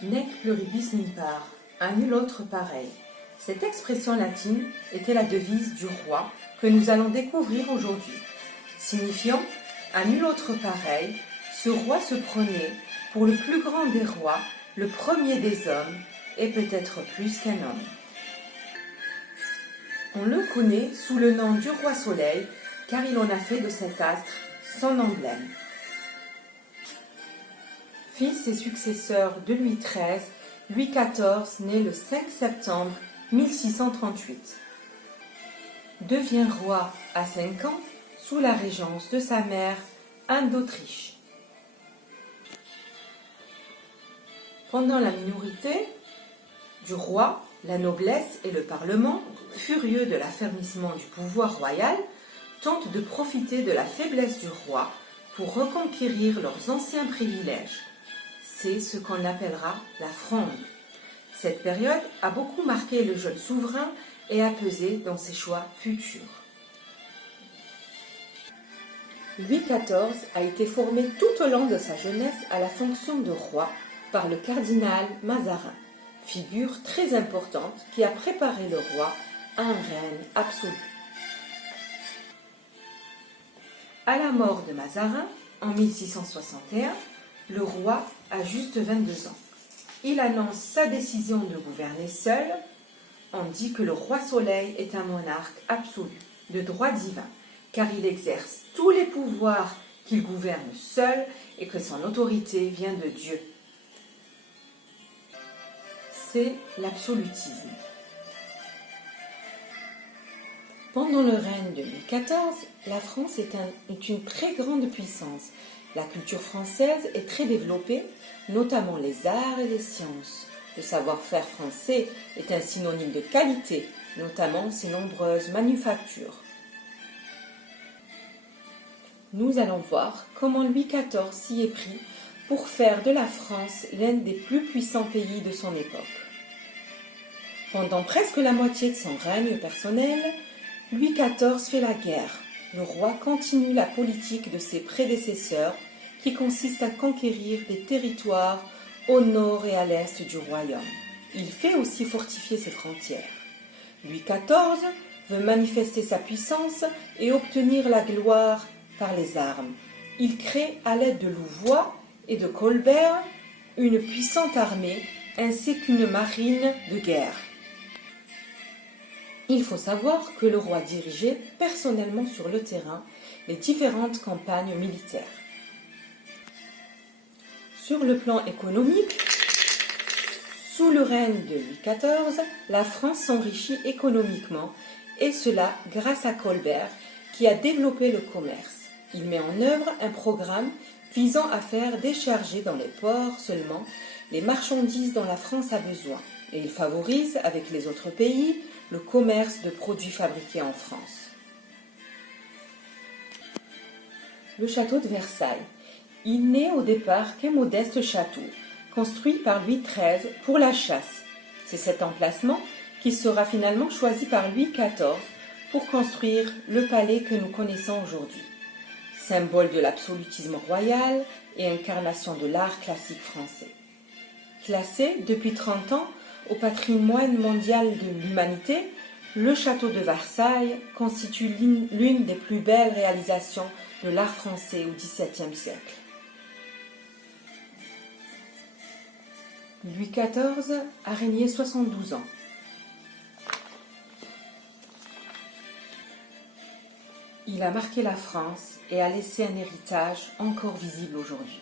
Nec pluribus impar, à nul autre pareil. Cette expression latine était la devise du roi que nous allons découvrir aujourd'hui. Signifiant à nul autre pareil, ce roi se prenait pour le plus grand des rois, le premier des hommes, et peut-être plus qu'un homme. On le connaît sous le nom du roi Soleil, car il en a fait de cet astre son emblème. Fils et successeur de Louis XIII, Louis XIV naît le 5 septembre 1638. Devient roi à 5 ans sous la régence de sa mère, Anne d'Autriche. Pendant la minorité du roi, la noblesse et le Parlement, furieux de l'affermissement du pouvoir royal, tentent de profiter de la faiblesse du roi pour reconquérir leurs anciens privilèges. C'est ce qu'on appellera la Fronde. Cette période a beaucoup marqué le jeune souverain et a pesé dans ses choix futurs. Louis XIV a été formé tout au long de sa jeunesse à la fonction de roi par le cardinal Mazarin, figure très importante qui a préparé le roi à un règne absolu. À la mort de Mazarin, en 1661, le roi a juste 22 ans. Il annonce sa décision de gouverner seul. On dit que le roi Soleil est un monarque absolu, de droit divin, car il exerce tous les pouvoirs qu'il gouverne seul et que son autorité vient de Dieu. C'est l'absolutisme. Pendant le règne de Louis XIV, la France est une très grande puissance. La culture française est très développée, notamment les arts et les sciences. Le savoir-faire français est un synonyme de qualité, notamment ses nombreuses manufactures. Nous allons voir comment Louis XIV s'y est pris pour faire de la France l'un des plus puissants pays de son époque. Pendant presque la moitié de son règne personnel, Louis XIV fait la guerre. Le roi continue la politique de ses prédécesseurs qui consiste à conquérir des territoires au nord et à l'est du royaume. Il fait aussi fortifier ses frontières. Louis XIV veut manifester sa puissance et obtenir la gloire par les armes. Il crée à l'aide de Louvois et de Colbert une puissante armée ainsi qu'une marine de guerre. Il faut savoir que le roi dirigeait personnellement sur le terrain les différentes campagnes militaires. Sur le plan économique, sous le règne de Louis XIV, la France s'enrichit économiquement, et cela grâce à Colbert qui a développé le commerce. Il met en œuvre un programme visant à faire décharger dans les ports seulement les marchandises dont la France a besoin, et il favorise avec les autres pays le commerce de produits fabriqués en France. Le château de Versailles. Il n'est au départ qu'un modeste château, construit par Louis XIII pour la chasse. C'est cet emplacement qui sera finalement choisi par Louis XIV pour construire le palais que nous connaissons aujourd'hui. Symbole de l'absolutisme royal et incarnation de l'art classique français. Classé depuis 30 ans au patrimoine mondial de l'humanité, le château de Versailles constitue l'une des plus belles réalisations de l'art français au XVIIe siècle. Louis XIV a régné 72 ans. Il a marqué la France et a laissé un héritage encore visible aujourd'hui.